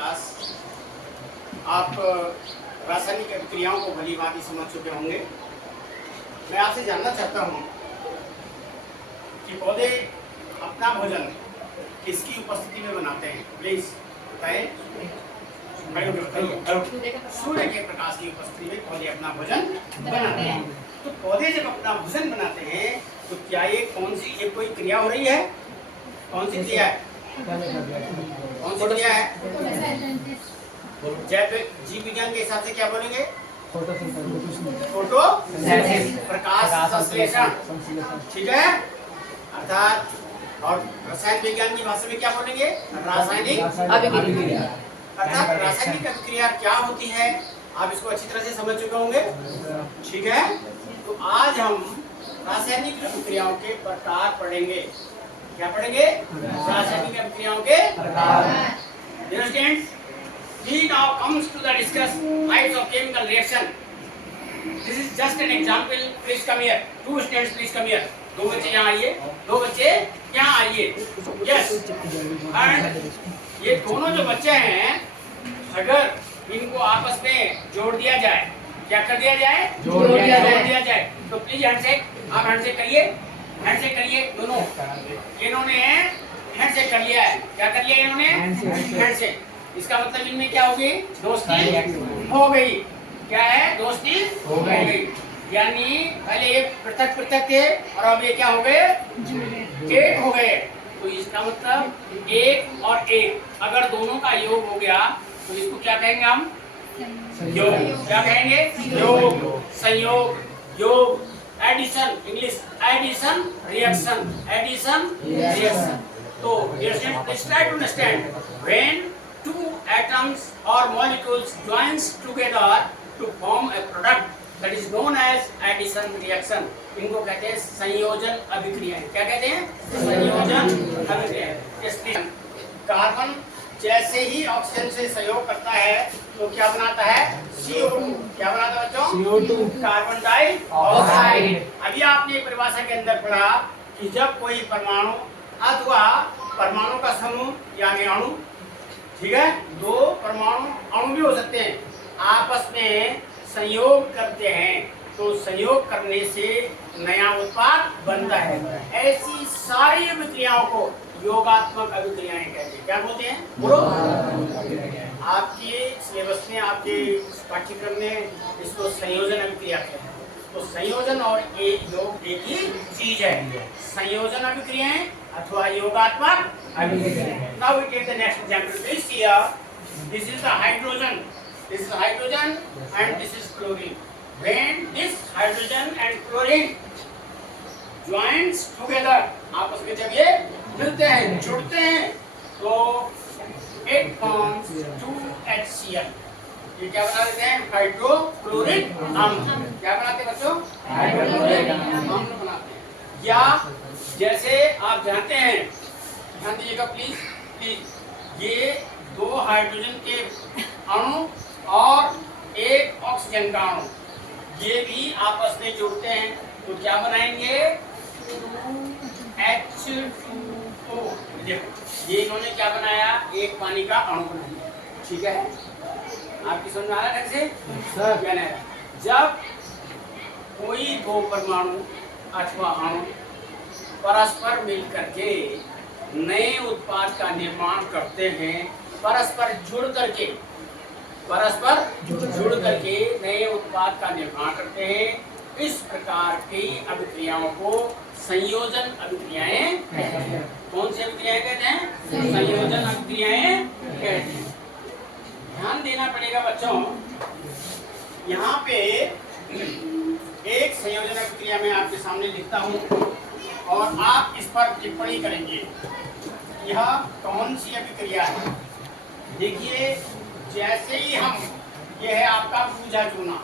Class आप रासायनिक अभिक्रियाओं को भली भांति समझ चुके होंगे। मैं आपसे जानना चाहता हूँ कि पौधे अपना भोजन किसकी उपस्थिति में बनाते हैं? प्लीज बताएं। सूर्य के प्रकाश की उपस्थिति में पौधे अपना भोजन बनाते हैं। तो पौधे जब अपना भोजन बनाते हैं तो क्या ये कोई क्रिया हो रही है? कौन सी क्रिया है? कौन सी क्रिया है? जैव जीव विज्ञान के हिसाब से क्या बोलेंगे? फोटो प्रकाश संश्लेषण, ठीक है। अर्थात और रसायन विज्ञान की भाषा में क्या बोलेंगे? रासायनिक अभिक्रिया। अर्थात रासायनिक अभिक्रिया क्या होती है आप इसको अच्छी तरह से समझ चुके होंगे, ठीक है। तो आज हम रासायनिक अभिक्रियाओं के प्रकार पढ़ेंगे। क्या पढ़ेंगे? रासायनिक अभिक्रियाओं के प्रकार। Dear students, we now comes to the discuss types of chemical reaction. This is just an example. Please come here. 2 students, please come here. 2 बच्चे यहाँ आइए, 2 बच्चे यहाँ आइए। Yes. And ये दोनों जो बच्चे हैं, अगर इनको आपस में जोड़ दिया जाए, क्या कर दिया जाए? जोड़ दिया जाए। तो प्लीज हैंडशेक, आप हैंडशेक करिए, हैंडशेक करिए दोनों। इन्होंने हैंडशेक कर लिया है। क्या कर लिया इन्होंने? हैंडशेक। इसका मतलब इनमें क्या हो गई? दोस्ती हो गई। क्या है? दोस्ती हो गई। यानी पहले ये पृथक पृथक थे और अब ये क्या हो गए? एक हो गए। तो इसका मतलब एक और एक अगर दोनों का योग हो गया तो इसको क्या कहेंगे हम? योग। क्या कहेंगे? योग, संयोग, योग, addition, English addition reaction, addition reaction. तो let's try to understand when 2 atoms or molecules joins together to form a product that is known as addition reaction. इनको कहते हैं संयोजन अभिक्रियाएं। क्या कहते हैं? संयोजन अभिक्रियाएं। कार्बन जैसे ही ऑक्सीजन से सहयोग करता है तो क्या बनाता है? CO2। क्या बनाता है बच्चों? CO2, carbon dioxide. अभी आपने परिभाषा के अंदर पढ़ा कि जब कोई परमाणु अथवा परमाणु का समूह यानी अणु, ठीक है, 2 परमाणु अणु भी हो सकते हैं, आपस में संयोग करते हैं तो संयोग करने से नया उत्पाद बनता है। ऐसी सारी अभिक्रियाओं को योगात्मक अभिक्रियाएं कहते हैं। क्या बोलते हैं? बोलो। आपके सिलेबस में, आपके पाठ्यक्रम में इसको संयोजन अभिक्रिया कहते हैं। तो संयोजन और योग एक ही चीज है। संयोजन अभिक्रियाएं अथवा योगात्मक अभिक्रियाएं। Now we take the next example. This here, this is the hydrogen. This is hydrogen and this is chlorine. When this hydrogen and chlorine joins together, आपस में जब ये मिलते हैं, जुड़ते हैं, तो it forms 2HCl. ये क्या बना देते हैं? हाइड्रोक्लोरिक अम्ल। क्या बनाते हैं बच्चों? हाइड्रोक्लोरिक अम्ल बनाते हैं। या जैसे आप जानते हैं, ध्यान दीजिएगा प्लीज, ये 2 हाइड्रोजन के अणु और 1 ऑक्सीजन का अणु, ये भी आपस में जुड़ते हैं तो क्या बनाएंगे? 2H2O। देखो ये इन्होंने क्या बनाया? एक पानी का अणु बनाया, ठीक है। आपकी समझ में आ रहा है से? क्या नहीं? जब कोई 2 परमाणु अथवा अणु परस्पर मिलकर के नए उत्पाद का निर्माण करते हैं, परस्पर जुड़ करके नए उत्पाद का निर्माण करते हैं, इस प्रकार की अभिक्रियाओं को संयोजन अभिक्रियाएं कहते हैं। कौन सी अभिक्रियाएं कहते हैं? संयोजन अभिक्रियाएं कहते हैं। ध्यान देना पड़ेगा बच्चों, यहाँ पे एक संयोजन अभिक्रिया में आपके सामने लिखता हूँ और आप इस पर टिप्पणी करेंगे। यह कौन सी अभिक्रिया है? देखिए, जैसे ही हम, यह है आपका पूजा चूना,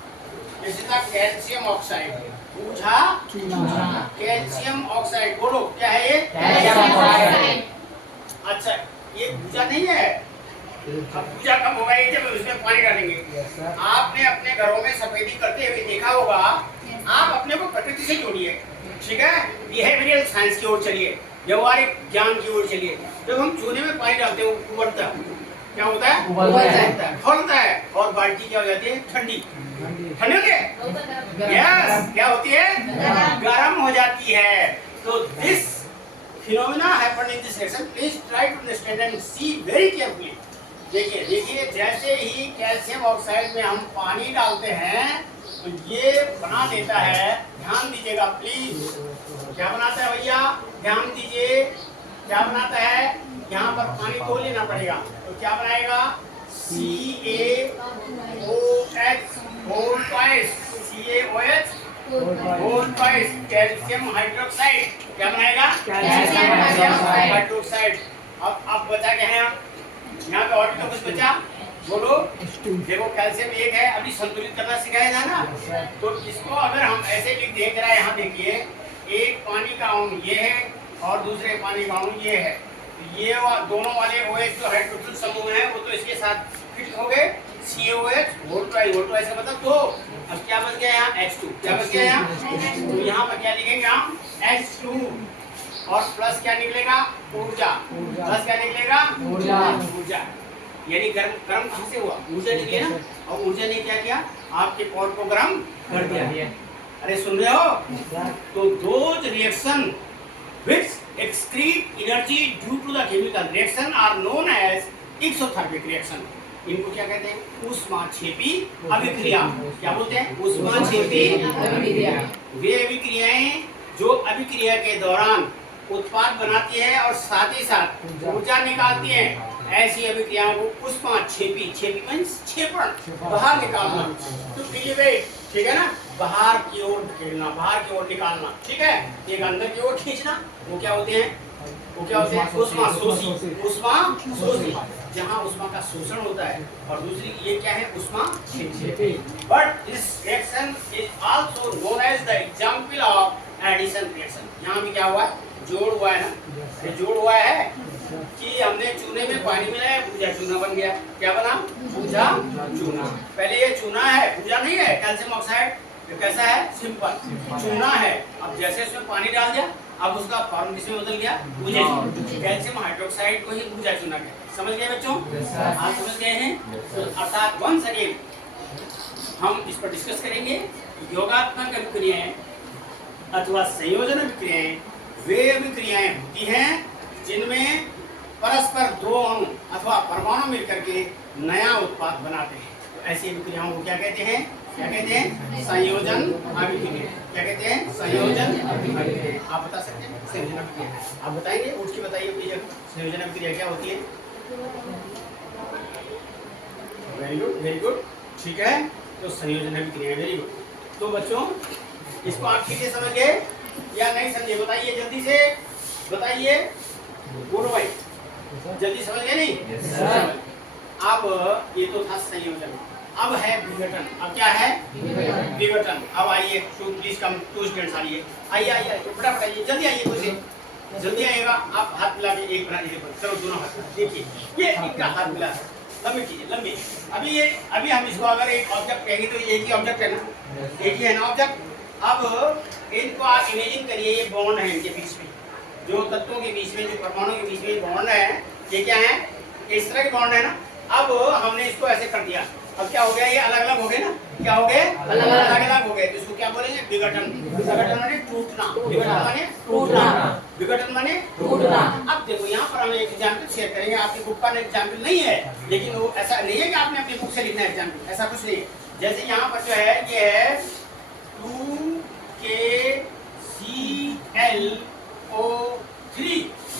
जैसे था कैल्शियम ऑक्साइड, पूजा चूना, कैल्शियम ऑक्साइड। बोलो क्या है ये? Calcium oxide. अच्छा, ये पूजा नहीं है। अब पूजा कब होगा? ये जब उसमें पानी डालेंगे। आपने अपने घरों में सफेदी करते हुए देखा होगा। आप अपने को प्रकृति से जोड़िए, ठीक है। बिहेवियरल साइंस की ओर चलिए, व्यवहारिक ज्ञान की ओर चलिए। जब हम चूने में पानी डालते हैं, उबलता है, क्या होता है? खोलता है और बाल्टी क्या हो जाती है? ठंडी ठंडी होती है। यस, क्या होती है? गर्म हो जाती है। तो this phenomena happen in this reaction, please try to understand and see very carefully. देखिए देखिए, जैसे ही कैल्शियम ऑक्साइड में हम पानी डालते हैं तो ये बना देता है, ध्यान दीजिएगा प्लीज, क्या बनाता है भैया? ध्यान दीजिए, क्या बनाता है? यहाँ पर पानी को लेना पड़ेगा, तो क्या बनाएगा? CaOH whole twice, CaOH whole twice, calcium hydroxide. क्या बनाएगा? Calcium hydroxide. अब बचा क्या है? यहाँ पे और भी तो कुछ बचा, बोलो। देखो कैल्शियम एक है, अभी संतुलित करना सिखाया था ना, तो इसको अगर हम ऐसे लिख दें, जरा यहाँ देखिए, एक पानी का अणु ये है और दूसरे पानी का अणु ये है, ये दोनों वाले OH जो हाइड्रोजन समूह है वो तो इसके साथ फिट हो गए, CaOH होल ट्वाइस का मतलब दो। अब क्या बच गया यहाँ? H2। क्या बच गया यहाँ? तो यहाँ पर क्या लिखेंगे हम? H2 और प्लस क्या निकलेगा? ऊर्जा। प्लस क्या निकलेगा? ऊर्जा। यानी गर्म कहाँ से हुआ? ऊर्जा निकली ना, और ऊर्जा ने क्या किया? आपके पॉट को गर्म कर दिया। अरे सुन रहे हो? तो those reaction which excrete energy due to the chemical reaction are known as exothermic reaction। इनको क्या कहते हैं? ऊष्माक्षेपी अभिक्रिया। क्या बोलते हैं? ऊष्माक्षेपी अभिक्रिया। वे अभिक्रियाएं जो अभिक्रिया के दौरान उत्पाद बनाती है और साथ ही साथ ऊर्जा निकालती है, ऐसी अभिक्रियाओं को ऊष्माक्षेपी, क्षेपी मींस क्षेपण, बाहर निकालना, तो डिलीवेट, ठीक है ना, बाहर की ओर धकेलना, बाहर की ओर निकालना, ठीक है। एक अंदर की ओर खींचना, वो क्या होते हैं? वो क्या होते हैं? ऊष्माशोषी। ऊष्माशोषी, जहाँ ऊष्मा का शोषण होता है, और दूसरी ये क्या है? ऊष्माक्षेपी। But this reaction is also known as the example of addition reaction. यहाँ भी क्या हुआ है? जोड़ हुआ है ना, ये जोड़ हुआ है कि हमने चूने में पानी मिलाया, पूजा चूना बन गया। क्या बना? पूजा चूना। पहले ये चूना है, पूजा नहीं है। कैल्शियम ऑक्साइड ये कैसा है? सिंपल चूना है। अब जैसे उसमें पानी डाल दिया, अब उसका फॉर्म किसमें बदल गया? पूजा चूना। कैल्शियम हाइड्रोक्साइड को ही पूजा चूना कहते हैं। समझ गए बच्चों? हाँ समझ गए हैं। तो अर्थात वंस अगेन हम इस पर डिस्कस करेंगे। योगात्मक अभिक्रियाएं अथवा संयोजन अभिक्रियाएं वे अभिक्रियाएं होती हैं जिनमें परस्पर दो अणु अथवा परमाणु मिलकर के नया उत्पाद बनाते हैं। तो ऐसी अभिक्रियाओं को क्या कहते हैं? क्या कहते हैं? संयोजन अभिक्रिया। क्या कहते हैं? संयोजन अभिक्रिया। आप बता सकते हैं संयोजन अभिक्रिया? आप बताएंगे, उठ के बताइए प्लीज, संयोजन अभिक्रिया क्या होती है? वेरी गुड, वेरी गुड, ठीक है। तो संयोजन अभिक्रिया, वेरी गुड। तो बच्चों इसको आप ठीक से समझ गए या नहीं समझे? बताइए जल्दी से, बताइए। बोलो भाई, जल्दी समझ गए नहीं? अब ये तो था संयोजन, अब है विघटन। अब क्या है? विघटन। अब आइए, प्लीज कम, 2 स्टूडेंट्स आइए, आइए फटाफट आइए, जल्दी आइए, कुछ जल्दी आइएगा। आप हाथ मिला के एक बना दीजिए, चलो दोनों हाथ देखिए, ये इनका हाथ मिला, लंबी कीजिए, लंबी। अभी हम इसको अगर एक ऑब्जेक्ट कहेंगे तो एक ही ऑब्जेक्ट है ना, एक ही है ना ऑब्जेक्ट। अब इनको आप इमेजिन करिए, ये बॉन्ड है इनके बीच में, जो तत्वों के बीच में, जो परमाणु के बीच में बॉन्ड है, ये क्या है? इस तरह के बॉन्ड है ना। अब हमने इसको ऐसे कर दिया, अब क्या हो गया? ये अलग अलग हो गए ना। क्या हो गए? अलग अलग हो गए। तो इसको क्या बोलेंगे? विघटन। विघटन माने टूटना। विघटन माने टूटना। विघटन माने टूटना। अब देखो यहाँ पर हम एक एग्जाम्पल शेयर करेंगे। आपकी बुक का एग्जाम्पल नहीं है, लेकिन वो ऐसा नहीं है कि आपने अपनी बुक से लिखना है एग्जाम्पल, ऐसा कुछ नहीं है। जैसे यहाँ पर जो है, ये है 2KClO3,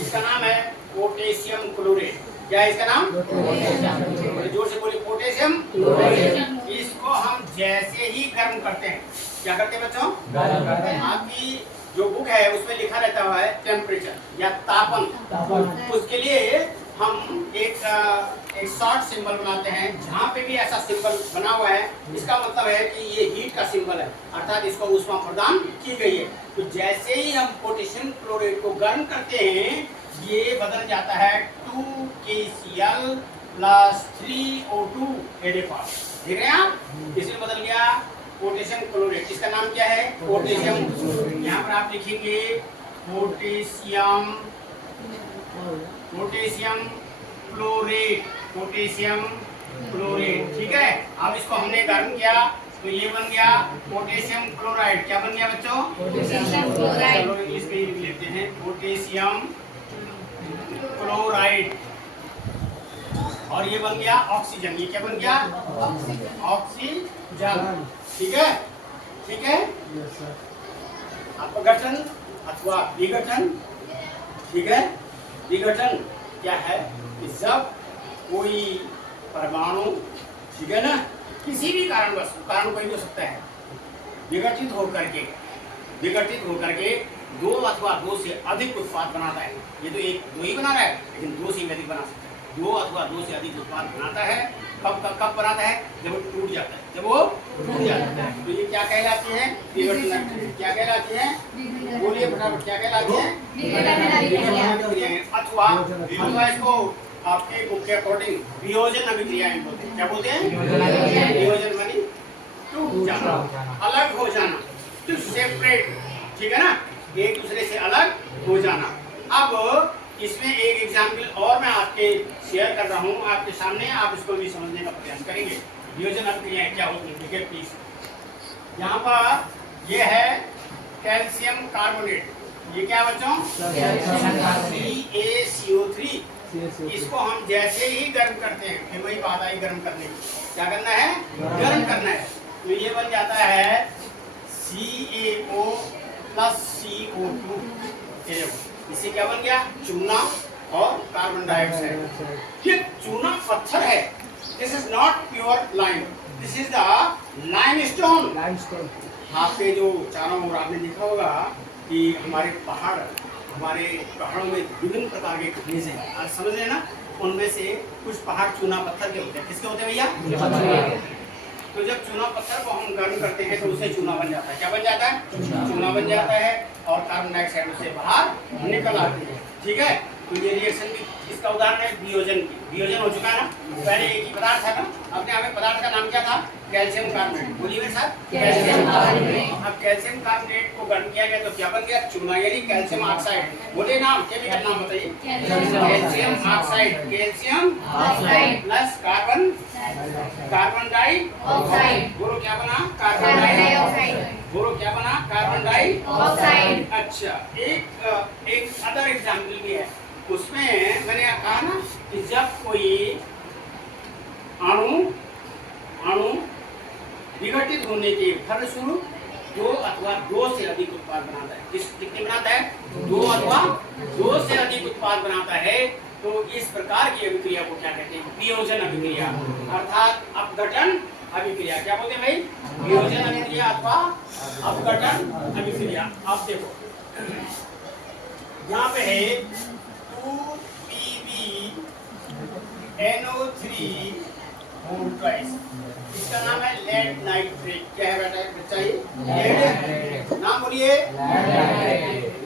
इसका नाम है पोटेशियम क्लोरेट। क्या है इसका नाम? जोर से बोलिए, पोटेशियम क्लोरेट। इसको हम जैसे ही गर्म करते हैं, क्या करते हैं बच्चों? आपकी जो बुक है उसमें लिखा रहता हुआ है टेम्परेचर या तापन। उसके लिए हम एक शॉर्ट सिंबल बनाते हैं। जहाँ पे भी ऐसा सिंबल बना हुआ है, इसका मतलब है कि ये हीट का सिंबल है, अर्थात इसको ऊष्मा प्रदान की गई है। तो जैसे ही हम पोटेशियम क्लोरेट को गर्म करते हैं, ये बदल जाता है 2KCl + 3O2 एडेफॉर। देख रहे हैं आप? इसमें बदल गया पोटेशियम क्लोरेट। इसका नाम क्या है? पोटेशियम। यहाँ पर आप लिखेंगे पोटेशियम क्लोरेट। Potassium chlorate. ठीक है, अब इसको हमने गर्म किया तो ये बन गया पोटेशियम क्लोराइड। क्या बन गया बच्चों? Potassium chloride. चलो इंग्लिश में ही लेते हैं, पोटेशियम क्लोराइड। और ये बन गया ऑक्सीजन। ये क्या बन गया? ऑक्सीजन। ठीक है, ठीक है। अपघटन अथवा विघटन। ठीक है, विघटन क्या है कि जब कोई परमाणु, ठीक है ना, किसी भी कारणवश, कारण कोई भी हो सकता है, विघटित होकर के दो अथवा दो से अधिक उत्पाद बनाता है। ये तो एक दो ही बना रहा है, लेकिन दो से भी अधिक बना सकता है। दो अथवा दो से अधिक उत्पाद बनाता है। कब बनाता है? जब वो टूट जाता है, जब वो टूट जाता है। तो ये क्या कहलाती है? विघटन। क्या कहलाती है? बोलिए फटाफट, क्या कहलाती है? अथवा इसको आपके बुक के अकॉर्डिंग वियोजन अभिक्रियाएं बोलते हैं। क्या बोलते हैं? वियोजन मानी टूट जाना, अलग हो जाना, टू सेपरेट। ठीक है ना, एक दूसरे से अलग हो जाना। अब इसमें एक एग्जाम्पल और मैं आपके शेयर कर रहा हूँ आपके सामने, आप इसको भी समझने का प्रयास करेंगे। वियोजन अभिक्रियाएं क्या होती है? देखिए प्लीज, यहाँ पर ये है कैल्शियम कार्बोनेट। ये क्या बच्चों? CaCO3। इसको हम जैसे ही गर्म करते हैं, फिर वही बात आई गर्म करने की। क्या करना है? गर्म करना है। तो ये बन जाता है CaO प्लस CO2। इससे क्या बन गया? चूना और कार्बन डाइऑक्साइड। ये चूना पत्थर है। This is not pure lime, this is the limestone. आपके जो चारों ओर आपने देखा होगा कि हमारे पहाड़ों में विभिन्न प्रकार के खनिज हैं। आज समझ रहे हैं ना, उनमें से कुछ पहाड़ चूना पत्थर के होते हैं। किसके होते हैं भैया? तो जब चूना पत्थर को हम गर्म करते हैं तो उससे चूना बन जाता है। क्या बन जाता है? चूना बन जाता है और कार्बन डाइऑक्साइड उससे बाहर निकल आती है। ठीक है, तो ये रिएक्शन भी इसका उदाहरण है वियोजन की। वियोजन हो चुका है ना, पहले एक ही पदार्थ था ना, अपने आप में पदार्थ का नाम क्या था? Calcium carbonate. बोलिए मेरे साथ, कैल्शियम कार्बोनेट। अब कैल्शियम कार्बोनेट को गर्म किया गया तो क्या बन गया? चूना, यानी कैल्शियम ऑक्साइड। बोलिए नाम, केमिकल नाम बताइए। Calcium oxide. Calcium oxide plus carbon dioxide. बोलो क्या बना? Carbon dioxide. बोलो क्या बना? Carbon dioxide. अच्छा, एक अदर एग्जाम्पल भी है। उसमें मैंने कहा ना कि जब कोई अणु विघटित होने के फलस्वरूप दो अथवा दो से अधिक उत्पाद बनाता है। कितने बनाता है? दो अथवा दो से अधिक उत्पाद बनाता है। तो इस प्रकार की अभिक्रिया को क्या कहते हैं? वियोजन अभिक्रिया, अर्थात अपघटन अभिक्रिया। क्या बोलते हैं भाई? वियोजन अभिक्रिया अथवा अपघटन अभिक्रिया। अब देखो यहाँ पे है 2PbNO3 इसका नाम है लेड नाइट्रेट। क्या है बेटा बच्चा? ये लेड, नाम बोलिए।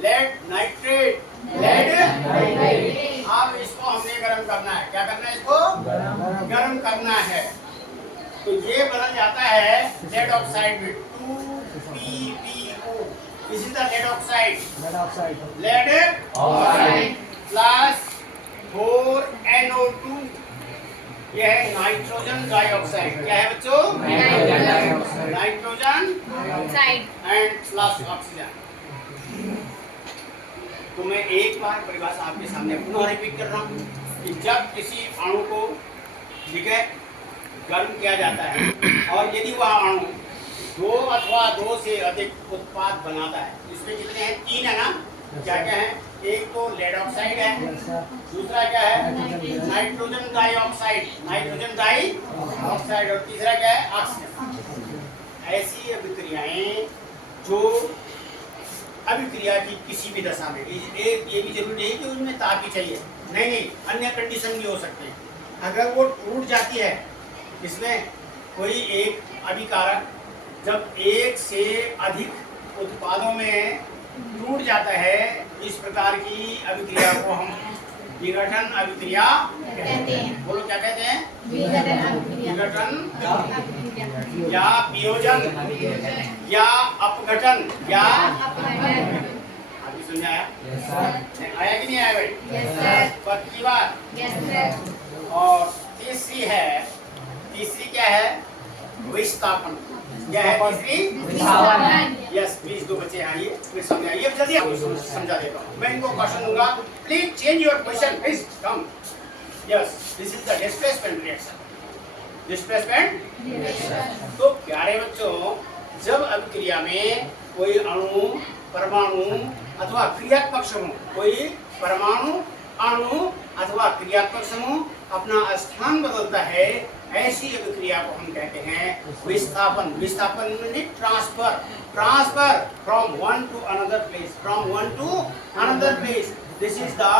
Lead nitrate. अब इसको हमने गर्म करना है। क्या करना है? इसको गर्म करना है। तो ये बदल जाता है लेड ऑक्साइड में 2PbO। This is the lead oxide. Lead oxide plus 4NO2। ये है नाइट्रोजन डाइऑक्साइड। क्या है बच्चों? Nitrogen dioxide and plus oxygen. तो मैं एक बार परिभाषा आपके सामने पुनः रिपीट कर रहा हूँ कि जब किसी अणु को, ठीक है, गर्म किया जाता है और यदि वह अणु दो अथवा दो से अधिक उत्पाद बनाता है, इसमें कितने हैं? तीन है ना? क्या क्या है? एक तो लेड ऑक्साइड है, दूसरा क्या है? नाइट्रोजन डाइऑक्साइड, और तीसरा क्या है? ऑक्सीजन। ऐसी अभिक्रियाएं जो अभिक्रिया की किसी भी दशा में, ये भी जरूरी नहीं कि उसमें ताप चाहिए, नहीं, अन्य कंडीशन भी हो सकते हैं। अगर वो टूट जाती है, इसमें कोई एक अभिकारक जब एक से अधिक उत्पादों में टूट जाता है, इस प्रकार की अभिक्रिया को हम विघटन अभिक्रिया कहते हैं। बोलो क्या कहते हैं? विघटन या वियोजन या अपघटन या अभी समझ आया? आया कि नहीं आया भाई? पक्की बात। और तीसरी क्या है? विस्थापन। क्या है तीसरी? विस्थापन। यस, प्लीज दो बच्चे आइए, फिर समझ आइए। अब जल्दी आपको समझा देता हूँ। मैं इनको क्वेश्चन दूंगा, please change your question, please come. Yes, this is the displacement reaction. Displacement reaction. तो प्यारे बच्चों, जब अभिक्रिया में कोई अणु, परमाणु अथवा क्रियात्मक समूह, कोई परमाणु, अणु अथवा क्रियात्मक समूह अपना स्थान बदलता है, ऐसी अभिक्रिया को हम कहते हैं विस्थापन। विस्थापन means transfer. Transfer from one two another place, from one two another place. This is the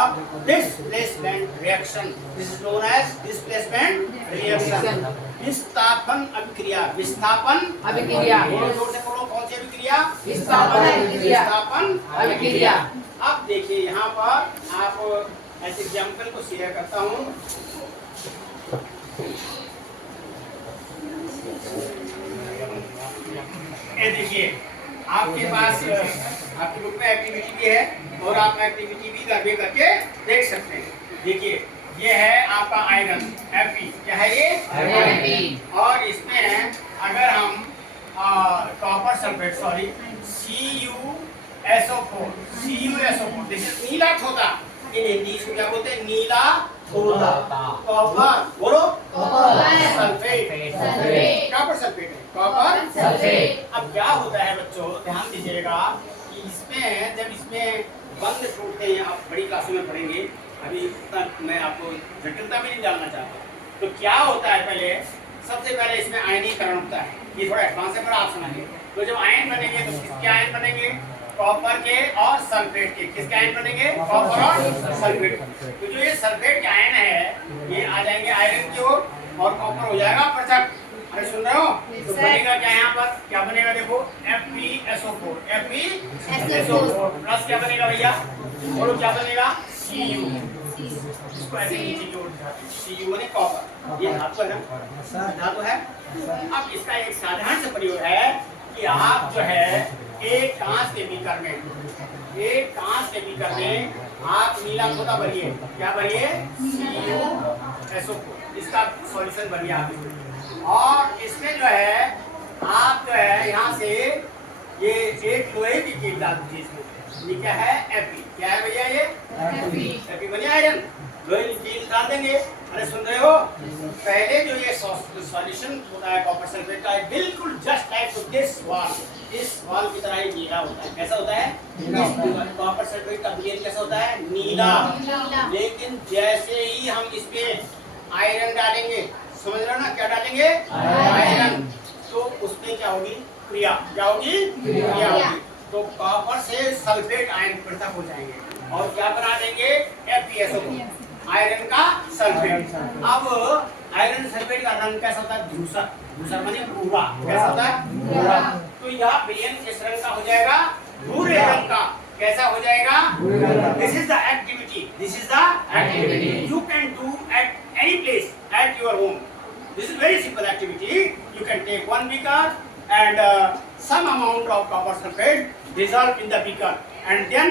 displacement reaction. This is known as displacement reaction. विस्थापन अभिक्रिया। विस्थापन अभिक्रिया। जोर से बोलो, कौन सी अभिक्रिया? विस्थापन अभिक्रिया। विस्थापन अभिक्रिया। अब देखिए यहाँ पर आप ऐसे एग्जाम्पल को शेयर करता हूँ। ये देखिए, आपके पास आपके ग्रुप में एक्टिविटी भी है और आप एक्टिविटी भी घर में करके देख सकते हैं। देखिए, ये है आपका आयरन Fe। क्या है ये? Fe। और इसमें अगर हम copper sulphate, sorry, CuSO4 this is नीला ठोदा। इन हिंदी इसको क्या बोलते हैं? नीला ठोदा। कॉपर, बोलो, सल्फेट। कॉपर सल्फेट है, कॉपर सल्फेट। अब क्या होता है बच्चों, ध्यान दीजिएगा कि इसमें जब इसमें बंद टूटते हैं, आप बड़ी क्लासों में पढ़ेंगे, अभी तक मैं आपको जटिलता में नहीं डालना चाहता। तो क्या होता है, पहले सबसे पहले इसमें आयनीकरण होता है। ये थोड़ा एडवांस है पर आप समझिए। तो जब आयन बनेंगे तो किसके आयन बनेंगे? कॉपर के और सल्फेट के। किसके आयन बनेंगे? कॉपर और सल्फेट। तो जो ये सल्फेट के आयन है, ये आ जाएंगे आयरन की ओर और कॉपर हो जाएगा पृथक। अरे सुन रहे हो? तो बनेगा क्या यहाँ पर? क्या बनेगा देखो, FeSO4 प्लस क्या बनेगा भैया? बोलो क्या बनेगा? Cu। इसको ऐसे नीचे की ओर दिखाते हैं। Cu बने कॉपर। ये धातु है ना? धातु है। अब इसका एक साधारण सा प्रयोग है कि आप जो है एक कांच के बीकर में आप नीला ठोदा भरिए। क्या भरिए? CuSO4। इसका सॉल्यूशन भरिए आप इसमें। और इसमें जो है आप जो है यहाँ से ये एक लोहे की कील डाल दीजिए इसमें। ये क्या है? Fe। क्या है भैया? ये Fe बने आयरन। लोहे की कील डाल देंगे। अरे सुन रहे हो? पहले जो ये सॉल्यूशन होता है कॉपर सल्फेट का, बिल्कुल जस्ट लाइक दिस वाल, इस वाल की तरह ही नीला होता है। कैसा होता है? कॉपर सल्फेट का विलयन कैसा होता है? नीला। लेकिन जैसे ही हम इसमें आयरन डालेंगे, समझ रहे हो ना? क्या डालेंगे? आयरन। तो उसमें क्या होगी? क्रिया। क्या होगी? क्रिया होगी। तो कॉपर से सल्फेट आयन पृथक हो जाएंगे और क्या बना देंगे? FeSO4, आयरन का सल्फेट। अब आयरन सल्फेट का रंग कैसा होता है? धूसर। धूसर माने भूरा। कैसा होता है? भूरा। तो यह विलयन किस रंग का हो जाएगा? भूरे रंग का। कैसा हो जाएगा? This is the activity. You can do at any place at your home. This is very simple activity. You can take one beaker and some amount of copper sulfate dissolve in the beaker and then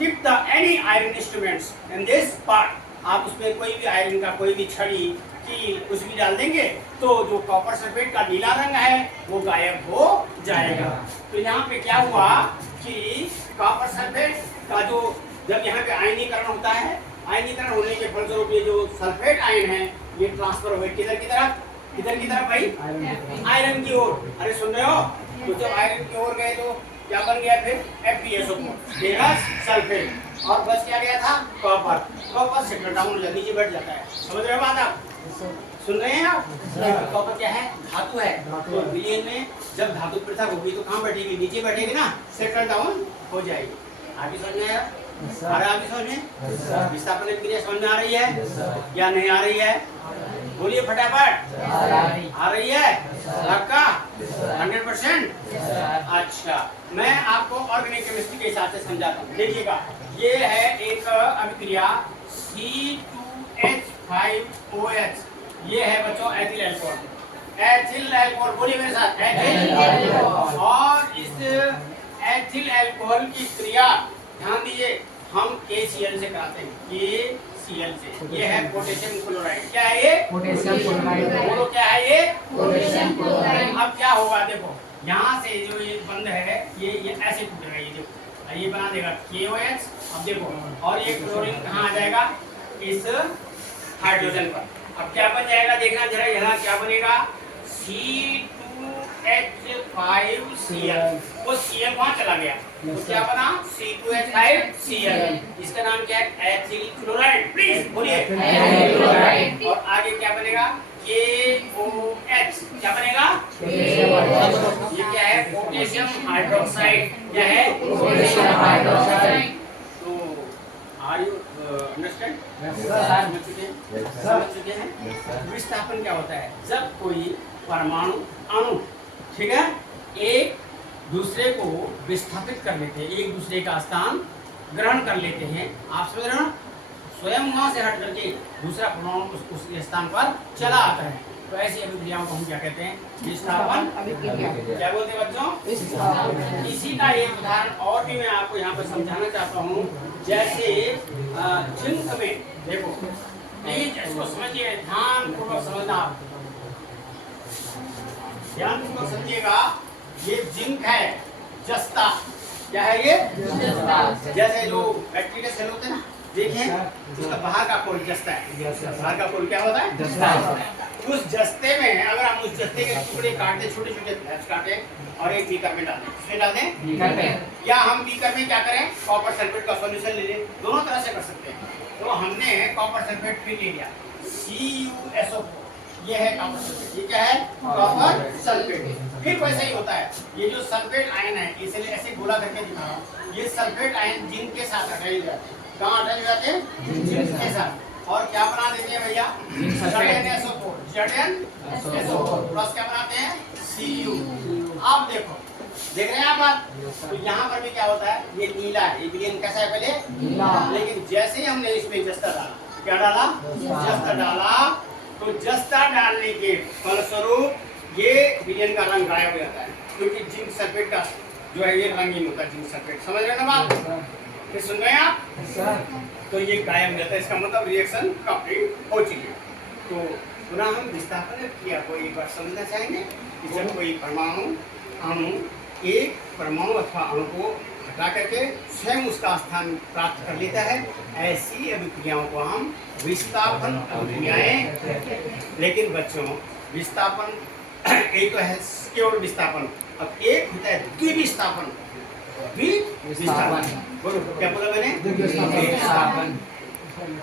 dip the any iron instruments in this part. आप उसमें कोई भी iron का कोई भी छड़ी की कुछ भी डाल देंगे तो जो कॉपर सल्फेट का नीला रंग है वो गायब हो जाएगा। तो यहाँ पे क्या हुआ कि कॉपर सल्फेट का जो जब यहाँ पे आयनीकरण होता है, आयनीकरण होने के फलस्वरूप ये जो सल्फेट आयन है ये ट्रांसफर हुए किधर की तरफ? किधर की तरफ भाई? आयरन की ओर। अरे सुन रहे हो? तो जब आयरन की ओर गए तो क्या बन गया? फिर FeSO4 सल्फेट और बस क्या गया था? कॉपर। कॉपर सेटल डाउन नीचे बैठ जाता है। समझ रहे हो बात आप? सुन रहे हैं आप? कॉपर क्या है? धातु है। तो विलयन में जब धातु पृथक होगी तो कहाँ बैठेगी? नीचे बैठेगी ना, सेटल डाउन हो जाएगी। आगे समझ में आया? आगे समझ में? विस्थापन क्रिया समझ में आ रही है या नहीं आ रही है? बोलिए फटाफट। आ रही है? पक्का? 100%? अच्छा, मैं आपको ऑर्गेनिक केमिस्ट्री के हिसाब से समझाता हूँ। देखिएगा, ये है एक अभिक्रिया C2H5OH। ये है बच्चों एथिल अल्कोहल। एथिल अल्कोहल, बोलिए मेरे साथ, एथिल अल्कोहल। और इस एथिल अल्कोहल की क्रिया ध्यान दीजिए, हम KCl से कराते हैं। Cl से। ये है पोटेशियम क्लोराइड। क्या है ये? Potassium chloride. बोलो क्या है ये? Potassium chloride. अब क्या होगा देखो, यहाँ से जो ये बंद है ये ऐसे टूटेगा, ये देखो ये बना देगा KOH। अब देखो, और ये क्लोरीन कहाँ आ जाएगा? इस हाइड्रोजन पर। अब क्या बन जाएगा देखना जरा, यहाँ क्या बनेगा? C2H5Cl। वो Cl वहाँ चला गया तो क्या बना? C2H5Cl। इसका नाम क्या है? Ethyl chloride. प्लीज बोलिए। Ethyl chloride. और आगे क्या बनेगा? KOH। क्या बनेगा? ये क्या है? Potassium hydroxide. क्या है? Potassium hydroxide. तो आर यू अंडरस्टैंड? Yes, समझ चुके हैं? विस्थापन क्या होता है? जब कोई परमाणु अणु, ठीक है, एक दूसरे को विस्थापित कर लेते हैं, एक दूसरे का स्थान ग्रहण कर लेते हैं। आप समझ रहे हो? स्वयं वहां से हट करके दूसरा परमाणु उस स्थान पर चला आता है। तो ऐसी अभिक्रियाओं को हम क्या कहते हैं? विस्थापन अभिक्रिया। क्या बोलते हैं बच्चों? इसी का एक उदाहरण और भी मैं आपको यहाँ पर समझाना चाहता हूँ। जैसे जिंक में देखो, प्लीज इसको समझिए, ध्यान पूर्वक समझना। ध्यान पूर्वक समझिएगा। ये जिंक है, जस्ता। क्या है ये? जैसे जो बैक्टीरिया सेल होते हैं ना, देखें उसका बाहर का कोल जस्ता है। बाहर का कोल क्या होता है? उस जस्ते में अगर हम उस जस्ते के टुकड़े काटते, छोटे छोटे फ्लैप्स काटे और एक बीकर में डालें, इसमें डाल दें, या हम बीकर में क्या करें? कॉपर सल्फेट का सॉल्यूशन ले लें। दोनों तरह से कर सकते हैं। तो हमने कॉपर सल्फेट फिर ले लिया, CuSO4। ये है कॉपर सल्फेट। ये क्या है? Copper sulphate. फिर वैसे ही होता है, ये जो सल्फेट आयन है, इसलिए ऐसे गोला करके दिखा रहा हूँ। ये सल्फेट आयन जिंक के साथ अटैच जाते हैं। कहाँ अटैच जाते हैं? जिंक के साथ। और क्या बना देते हैं भैया? ZnSO4। ZnSO4 प्लस क्या बनाते हैं? Cu। अब देखो, देख रहे हैं आप? तो यहाँ पर भी क्या होता है? ये नीला है, ये विलयन कैसा है पहले? नीला। लेकिन जैसे ही हमने इसमें जस्ता डाला, क्या डाला? जस्ता डाला। तो जस्ता डालने के फलस्वरूप ये विलयन का रंग गायब हो जाता है, क्योंकि जिंक सल्फेट का जो है ये रंगीन होता है, जिंक सल्फेट। समझ रहे हैं ना बात? फिर सुन रहे हैं आप? तो ये गायब हो जाता है, इसका मतलब रिएक्शन कंप्लीट हो चुकी है। तो पुनः हम विस्थापन क्रिया को एक बार समझना चाहेंगे कि जब कोई परमाणु अणु एक परमाणु अथवा अणु को हटा करके स्वयं उसका स्थान प्राप्त कर लेता है, ऐसी अभिक्रियाओं को हम विस्थापन अभिक्रियाएं। लेकिन बच्चों, विस्थापन एक तो है केवल विस्थापन, अब एक होता है द्विविस्थापन। द्विविस्थापन बोलो, क्या बोला मैंने? द्विविस्थापन।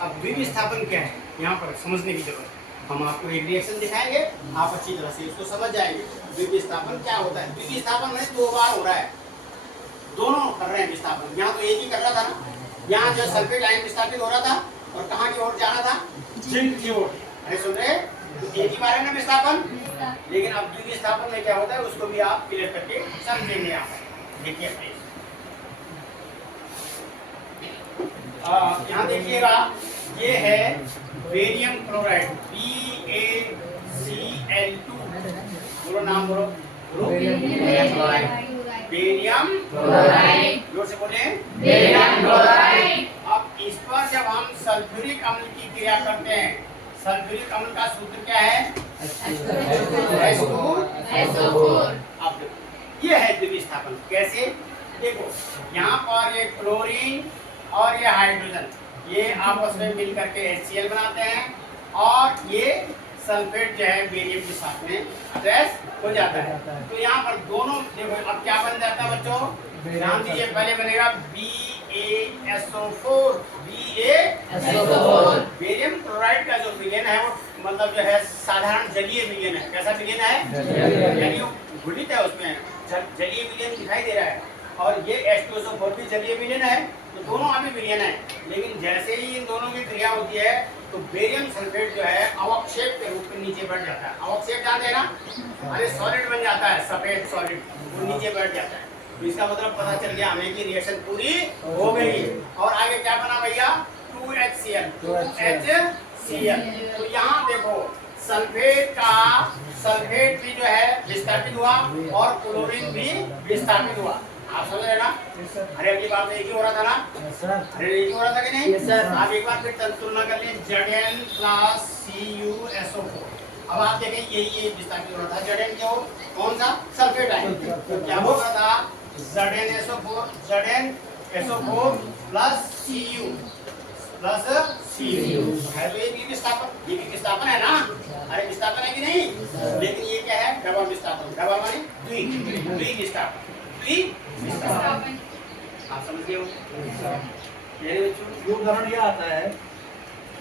अब द्विविस्थापन क्या है यहाँ पर समझने की जरूरत है। हम आपको एक रिएक्शन दिखाएंगे, आप अच्छी तरह से इसको समझ जाएंगे। द्विविस्थापन क्या होता है? द्विविस्थापन में 2 बार हो रहा है, दोनों कर रहे हैं विस्थापन। यहाँ तो एक ही कर रहा था ना, यहाँ जो सल्फेट आयन विस्थापित हो रहा था और कहाँ की ओर जाना था? जिंक की ओर। अरे सुन रहे? तो एक ही बार है ना विस्थापन। लेकिन अब द्विविस्थापन में क्या होता है उसको भी आप क्लियर करके समझेंगे। आप देखिए प्लीज, यहाँ देखिएगा, ये है बेरियम क्लोराइड, BaCl2। बोलो नाम बोलो। Barium chloride. Barium chloride. जोर से बोले। Barium chloride. अब इस पर जब हम सल्फ्यूरिक अम्ल की क्रिया करते हैं, सल्फ्यूरिक अम्ल का सूत्र क्या है? SO4। अब देखो, ये है द्विविस्थापन। कैसे? देखो, यहाँ पर ये क्लोरीन और ये हाइड्रोजन, ये आपस में मिल करके HCl बनाते हैं और ये सल्फेट जो है बेरियम के साथ में अटैच हो जाता है। तो यहाँ पर दोनों देखो, अब क्या बन जाता है बच्चों? ध्यान दीजिए, पहले बनेगा BaSO4। BaSO4। बेरियम क्लोराइड का जो विलयन है वो मतलब जो है साधारण जलीय विलयन है। कैसा विलयन है? यानी घुलित है, उसमें जलीय विलयन दिखाई दे रहा है। और ये H2SO4 भी जलीय विलयन है, तो दोनों अभी विलयन है। लेकिन जैसे ही इन दोनों की क्रिया होती है तो बेरियम सल्फेट जो है अवक्षेप के रूप में नीचे बढ़ जाता है। अवक्षेप जानते हैं ना? अरे सॉलिड बन जाता है, सफेद सॉलिड, वो नीचे बढ़ जाता है। तो इसका मतलब पता चल गया हमें कि रिएक्शन पूरी हो गई। और आगे क्या बना भैया? 2HCl। तो यहाँ देखो, सल्फेट भी जो है विस्थापित हुआ और क्लोरीन भी विस्थापित हुआ। आप समझ रहे ना? अरे अगली बार तो एक ही हो रहा था ना? अरे एक ही हो रहा था कि नहीं? Yes, sir. आप एक बार फिर तुलना कर लें Zn plus CuSO4। अब आप देखें यही विस्तार की हो रहा था Zn क्यों? कौन सा? Sulphate ion. तो क्या हो रहा था? ZnSO4 plus Cu plus Cu है तो ये भी विस्थापन, ये भी विस्थापन है ना? अरे विस्थापन है कि नहीं? लेकिन ये क्या है? डबल विस्थापन। डबल माने द्विविस्थापन। द्विविस्थापन। आप समझ गए हो? मेरे बच्चों ये उदाहरण ये आता है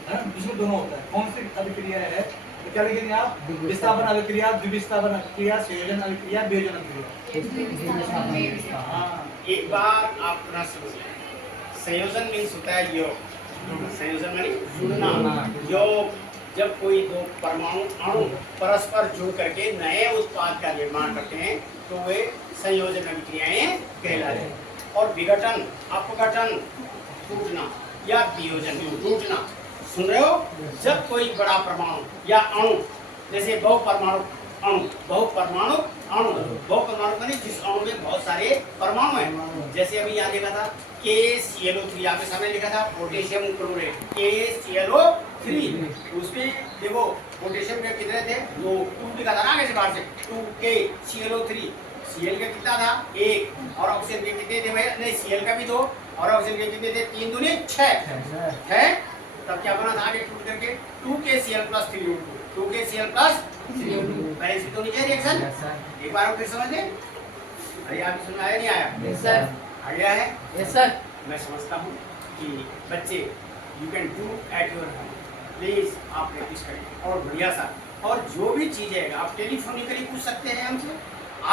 जिसमें दोनों होता है। कौन सी अभिक्रिया है? तो क्या लिखेंगे आप? विस्थापन अभिक्रिया, द्विविस्थापन अभिक्रिया, संयोजन अभिक्रिया, वियोजन अभिक्रिया। हाँ, एक बार आप पुनः समझिए। संयोजन मीन्स होता है योग। संयोजन माने जुड़ना। योग जब कोई दो परमाणु अणु परस्पर जुड़ करके नए उत्पाद का निर्माण करते हैं तो वे संयोजन अभिक्रियाएं कहलाते हैं। और विघटन, अपघटन, टूटना या वियोजन, टूटना। सुन रहे हो? जब कोई बड़ा परमाणु या अणु, जैसे बहुपरमाणु माने जिस अणु में बहुत सारे परमाणु हैं। जैसे अभी यहाँ देखा था KClO3, आपके सामने लिखा था पोटेशियम क्लोराइड KClO3। उसमें देखो पोटेशियम के कितने थे? 2 लिखा था ना आगे से बाहर से 2KClO3। Cl का कितना था? 1। और ऑक्सीजन के कितने थे भाई? नहीं, Cl का भी 2 और ऑक्सीजन के कितने थे? 3 दूनी 6 है। तब क्या बना था आगे टूट करके? 2KCl plus 3O2। 2KCl plus 3O2। Balance तो नहीं है रिएक्शन? एक बार और फिर समझ लें। अरे आप समझ आया नहीं आया? Yes sir. आ गया है? Yes sir. मैं समझता हूँ कि बच्चे you can do eight your home. Please आप प्रैक्टिस करें और बढ़िया सा। और जो भी चीज़ें आप टेलीफोनिकली पूछ सकते हैं हमसे।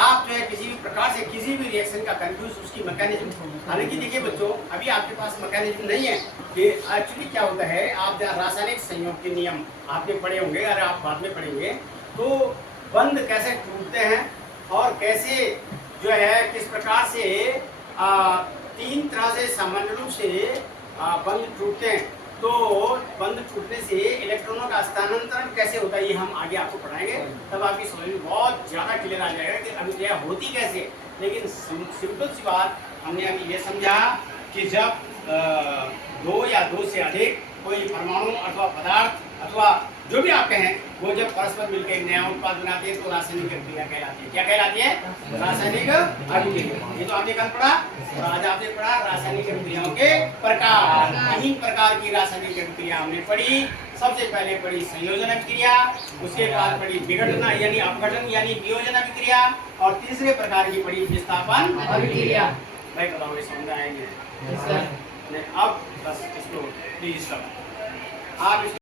आप जो है किसी भी प्रकार से किसी भी रिएक्शन का कंफ्यूज उसकी मैकेनिज्म, हालांकि देखिए बच्चों अभी आपके पास मैकेनिज्म नहीं है कि एक्चुअली क्या होता है। आप रासायनिक संयोग के नियम आपने पढ़े होंगे, अरे आप बाद में पढ़ेंगे तो बंध कैसे टूटते हैं और कैसे जो है किस प्रकार से 3 तरह से सामान्य रूप से बंध टूटते हैं। तो बंध टूटने से इलेक्ट्रॉनों का स्थानांतरण कैसे होता है ये हम आगे आपको पढ़ाएंगे। तब आपकी समझ में बहुत ज़्यादा क्लियर आ जाएगा कि अभिक्रिया होती कैसे। लेकिन सिंपल सी बात हमने अभी ये समझा कि जब 2 या 2 से अधिक कोई परमाणु अथवा पदार्थ अथवा जो भी आप कहें वो जब परस्पर मिलकर एक नया उत्पाद बनाते हैं तो रासायनिक अभिक्रिया कहलाती है। क्या कहलाती है? रासायनिक अभिक्रिया। ये तो आपने कल पढ़ा और आज आपने पढ़ा रासायनिक अभिक्रियाओं के प्रकार। 3 प्रकार की रासायनिक अभिक्रिया हमने पढ़ी। सबसे पहले पढ़ी संयोजन अभिक्रिया, उसके बाद पढ़ी विघटन यानी अपघटन यानी वियोजन अभिक्रिया और तीसरे प्रकार की पढ़ी विस्थापन अभिक्रिया। भाई बताओ समझ आएंगे? अब बस इसको प्लीज आप